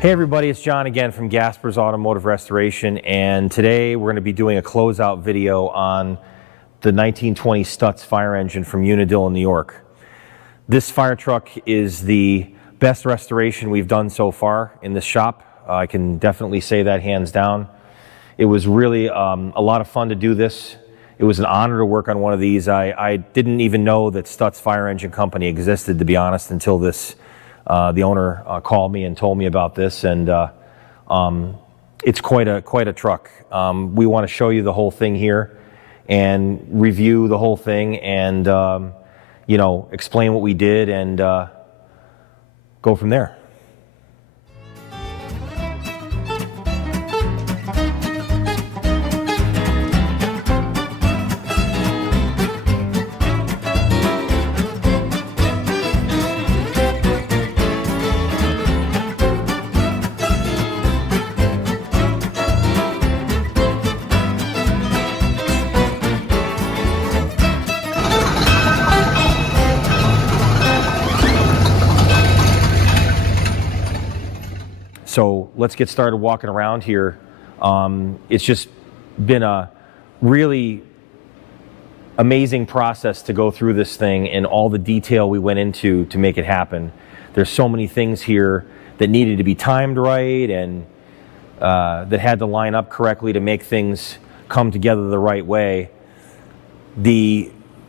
Hey everybody, it's John again from Gasper's Automotive Restoration, and today we're going to be doing a closeout video on the 1920 Stutz fire engine from Unadilla, New York. This fire truck is the best restoration we've done so far in this shop. I can definitely say that hands down. It was really a lot of fun to do this. It was an honor to work on one of these. I didn't even know that Stutz Fire Engine Company existed, to be honest, until this the owner called me and told me about this, and it's quite a truck. We want to show you the whole thing here and review the whole thing and you know, explain what we did and go from there. So let's get started walking around here. It's just been a really amazing process to go through this thing and all the detail we went into to make it happen. There's so many things here that needed to be timed right and that had to line up correctly to make things come together the right way.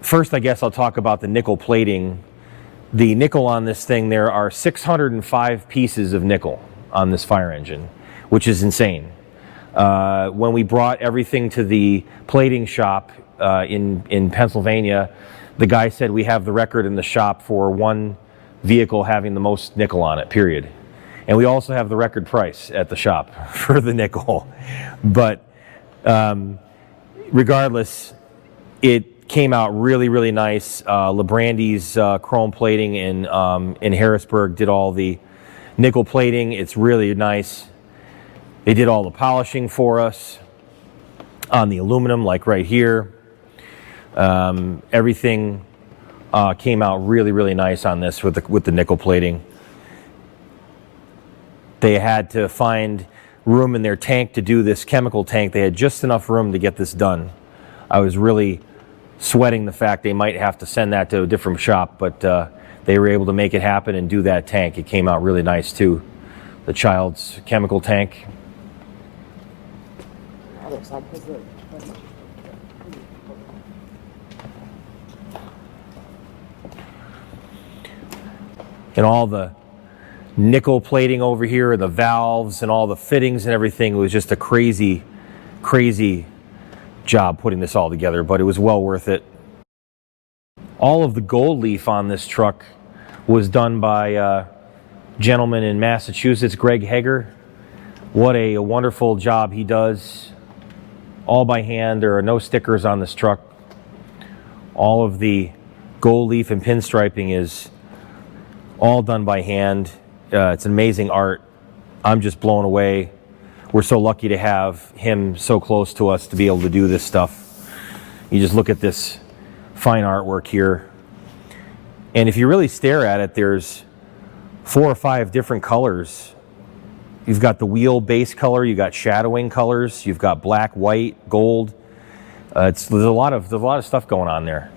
First, I guess I'll talk about the nickel plating. The nickel on this thing, there are 605 pieces of nickel on this fire engine, which is insane. When we brought everything to the plating shop in Pennsylvania, the guy said we have the record in the shop for one vehicle having the most nickel on it, period. And we also have the record price at the shop for the nickel. But regardless, it came out really, really nice. Labrandi's chrome plating in Harrisburg did all the nickel plating. It's really nice. They did all the polishing for us on the aluminum, like right here. Everything came out really, really nice on this with the nickel plating. They had to find room in their tank to do this chemical tank. They had just enough room to get this done. I was really sweating the fact they might have to send that to a different shop, but they were able to make it happen and do that tank. It came out really nice too. The child's chemical tank. And all the nickel plating over here and the valves and all the fittings and everything. It was just a crazy, crazy job putting this all together, but it was well worth it. All of the gold leaf on this truck was done by a gentleman in Massachusetts, Greg Hager. What a wonderful job he does. All by hand. There are no stickers on this truck. All of the gold leaf and pinstriping is all done by hand. It's amazing art. I'm just blown away. We're so lucky to have him so close to us to be able to do this stuff. You just look at this fine artwork here, and if you really stare at it, there's 4 or 5 different colors. You've got the wheel base color, you got shadowing colors, you've got black, white, gold. There's a lot of stuff going on there.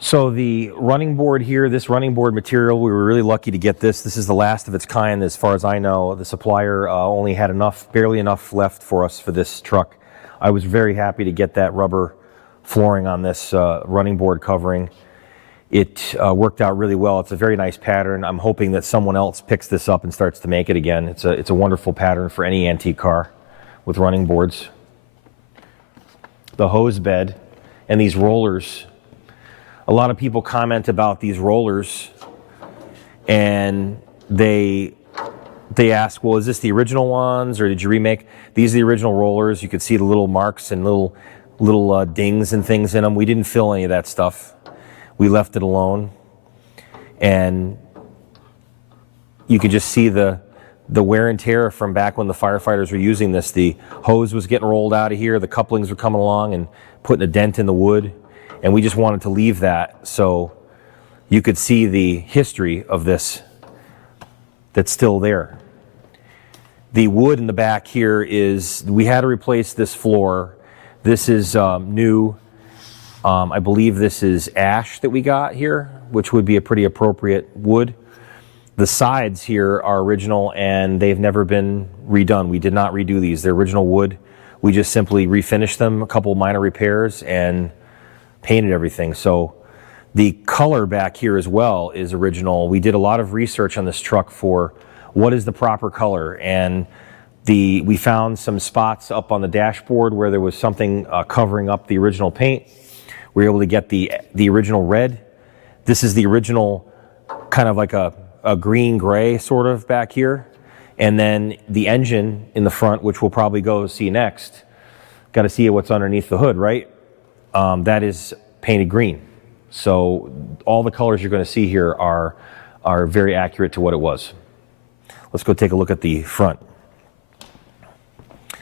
So the running board here, this running board material, we were really lucky to get this. This is the last of its kind as far as I know. The supplier only had barely enough left for us for this truck. I was very happy to get that rubber flooring on this running board covering. It worked out really well. It's a very nice pattern. I'm hoping that someone else picks this up and starts to make it again. It's a wonderful pattern for any antique car with running boards. The hose bed and these rollers. A lot of people comment about these rollers, and they ask, well, is this the original ones or did you remake? These are the original rollers. You could see the little marks and little dings and things in them. We didn't fill any of that stuff. We left it alone, and you can just see the wear and tear from back when the firefighters were using this. The hose was getting rolled out of here, the couplings were coming along and putting a dent in the wood, and we just wanted to leave that so you could see the history of this that's still there. The wood in the back here is, we had to replace this floor. This is new. I believe this is ash that we got here, which would be a pretty appropriate wood. The sides here are original and they've never been redone. We did not redo these. They're original wood. We just simply refinished them, a couple minor repairs, and painted everything. So the color back here as well is original. We did a lot of research on this truck for what is the proper color, and we found some spots up on the dashboard where there was something covering up the original paint. We were able to get the original red. This is the original kind of like a green-gray sort of back here. And then the engine in the front, which we'll probably go see next. Got to see what's underneath the hood, right? That is painted green. So all the colors you're going to see here are very accurate to what it was. Let's go take a look at the front.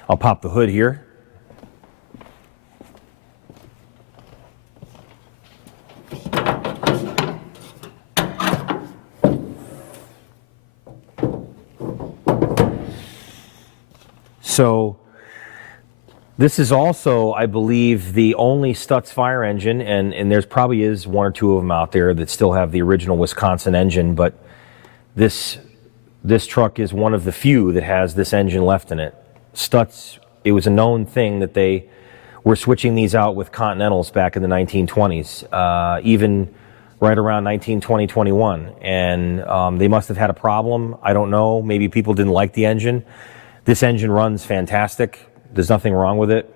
I'll pop the hood here. So this is also, I believe, the only Stutz fire engine, and there's probably is one or two of them out there that still have the original Wisconsin engine, but this truck is one of the few that has this engine left in it. Stutz, it was a known thing that they were switching these out with Continentals back in the 1920s, even right around 1920, 21. And they must have had a problem. I don't know. Maybe people didn't like the engine. This engine runs fantastic. There's nothing wrong with it.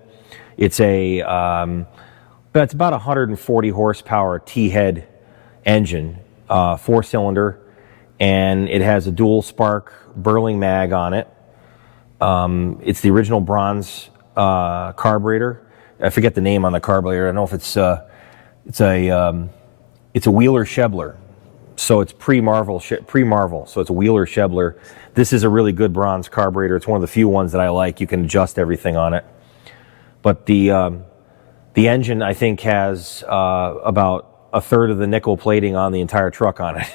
It's but it's about 140 horsepower T-head engine, 4-cylinder, and it has a dual spark Burling mag on it. It's the original bronze carburetor. I forget the name on the carburetor. I don't know if it's a Wheeler Shebler, so it's pre-Marvel. So it's a Wheeler Shebler. This is a really good bronze carburetor. It's one of the few ones that I like. You can adjust everything on it. But the engine, I think, has about a third of the nickel plating on the entire truck on it.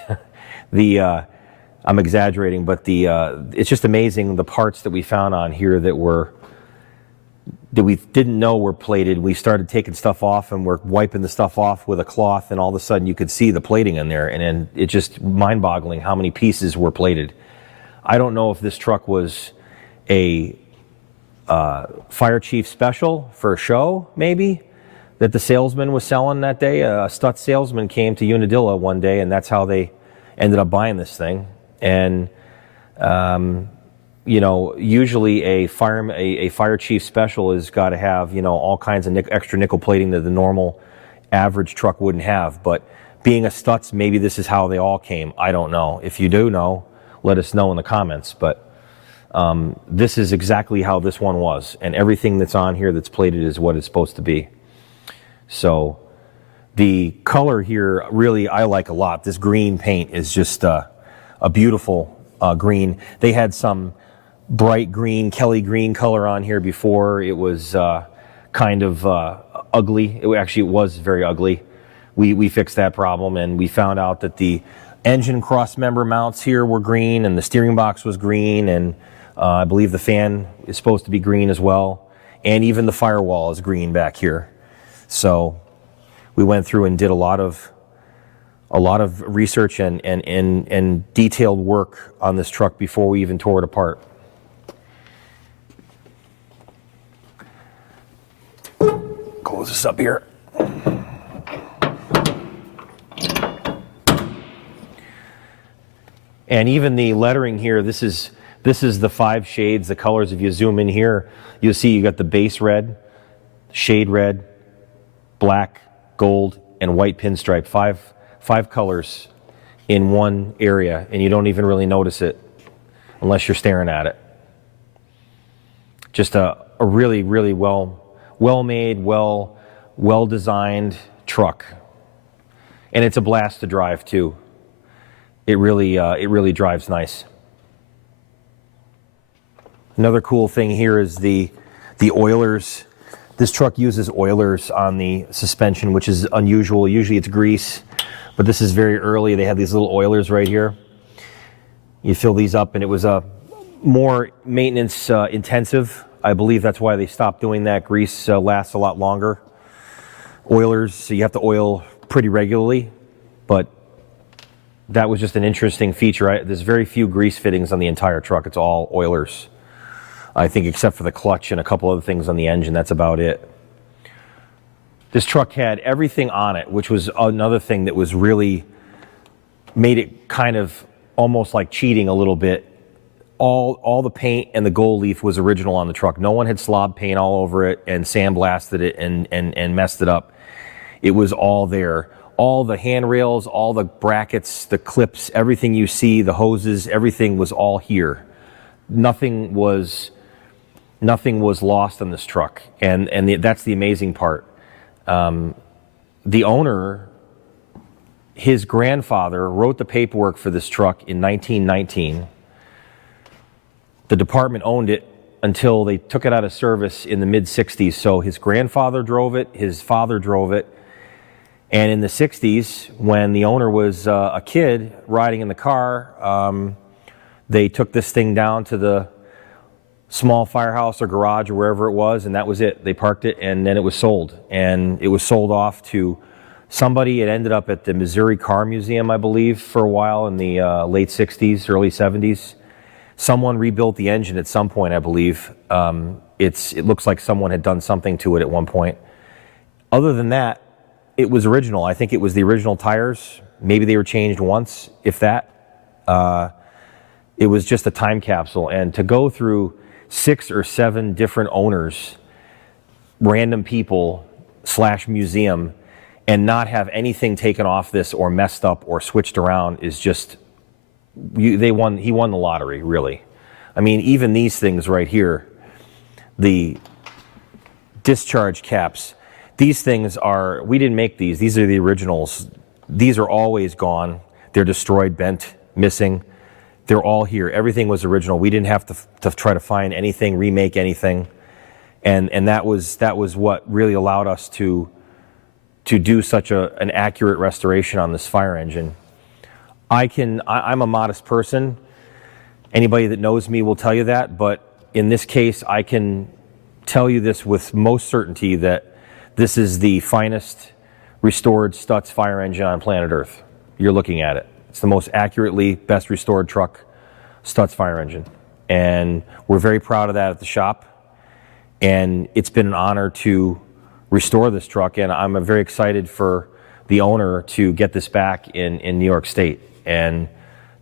I'm exaggerating, but it's just amazing the parts that we found on here that we didn't know were plated. We started taking stuff off and we're wiping the stuff off with a cloth, and all of a sudden you could see the plating in there, and it's just mind-boggling how many pieces were plated. I don't know if this truck was a fire chief special for a show, maybe, that the salesman was selling that day. A Stutz salesman came to Unadilla one day, and that's how they ended up buying this thing. And, you know, usually a fire chief special has got to have, you know, all kinds of extra nickel plating that the normal average truck wouldn't have. But being a Stutz, maybe this is how they all came. I don't know. If you do know, let us know in the comments. But this is exactly how this one was. And everything that's on here that's plated is what it's supposed to be. So the color here, really, I like a lot. This green paint is just a beautiful green. They had some bright green, Kelly green color on here before. It was kind of ugly. It was very ugly. We fixed that problem, and we found out that the engine cross member mounts here were green, and the steering box was green, and I believe the fan is supposed to be green as well, and even the firewall is green back here. So we went through and did a lot of research and detailed work on this truck before we even tore it apart. Close this up here. And even the lettering here, this is the 5 shades, the colors. If you zoom in here, you'll see you got the base red, shade red, black, gold, and white pinstripe. Five colors in one area, and you don't even really notice it unless you're staring at it. Just a really, really well-made, well-designed truck. And it's a blast to drive too. It really drives nice. Another cool thing here is the oilers. This truck uses oilers on the suspension, which is unusual. Usually it's grease, but this is very early. They have these little oilers right here. You fill these up, and it was a more maintenance intensive. I believe that's why they stopped doing that. Grease lasts a lot longer. Oilers, so you have to oil pretty regularly, but that was just an interesting feature. There's very few grease fittings on the entire truck. It's all oilers, I think, except for the clutch and a couple other things on the engine. That's about it. This truck had everything on it, which was another thing that was really made it kind of almost like cheating a little bit. All the paint and the gold leaf was original on the truck. No one had slobbed paint all over it and sandblasted it and messed it up. It was all there. All the handrails, all the brackets, the clips, everything you see, the hoses, everything was all here. Nothing was lost on this truck, and that's the amazing part. The owner, his grandfather, wrote the paperwork for this truck in 1919. The department owned it until they took it out of service in the mid-60s. So his grandfather drove it, his father drove it, and in the 60s, when the owner was a kid riding in the car, they took this thing down to the small firehouse or garage or wherever it was, and that was it. They parked it, and then it was sold. And it was sold off to somebody. It ended up at the Missouri Car Museum, I believe, for a while in the late 60s, early 70s. Someone rebuilt the engine at some point, I believe. It looks like someone had done something to it at one point. Other than that, it was original. I think it was the original tires. Maybe they were changed once, if that. It was just a time capsule. And to go through 6 or 7 different owners, random people / museum, and not have anything taken off this or messed up or switched around is just, he won the lottery, really. I mean, even these things right here, the discharge caps, these things are, we didn't make these. These are the originals. These are always gone. They're destroyed, bent, missing. They're all here. Everything was original. We didn't have to try to find anything, remake anything. And that was what really allowed us to do such an accurate restoration on this fire engine. I'm a modest person. Anybody that knows me will tell you that, but in this case, I can tell you this with most certainty that this is the finest restored Stutz fire engine on planet Earth. You're looking at it. It's the most accurately best restored truck, Stutz fire engine. And we're very proud of that at the shop. And it's been an honor to restore this truck. And I'm very excited for the owner to get this back in New York State. And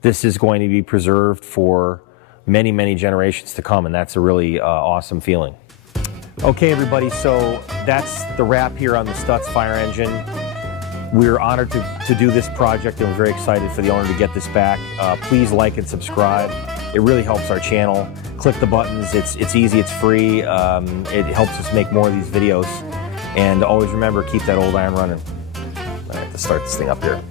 this is going to be preserved for many, many generations to come. And that's a really awesome feeling. Okay, everybody, so that's the wrap here on the Stutz fire engine. We're honored to do this project, and we're very excited for the owner to get this back. Please like and subscribe. It really helps our channel. Click the buttons. It's easy. It's free. It helps us make more of these videos. And always remember, keep that old iron running. I have to start this thing up here.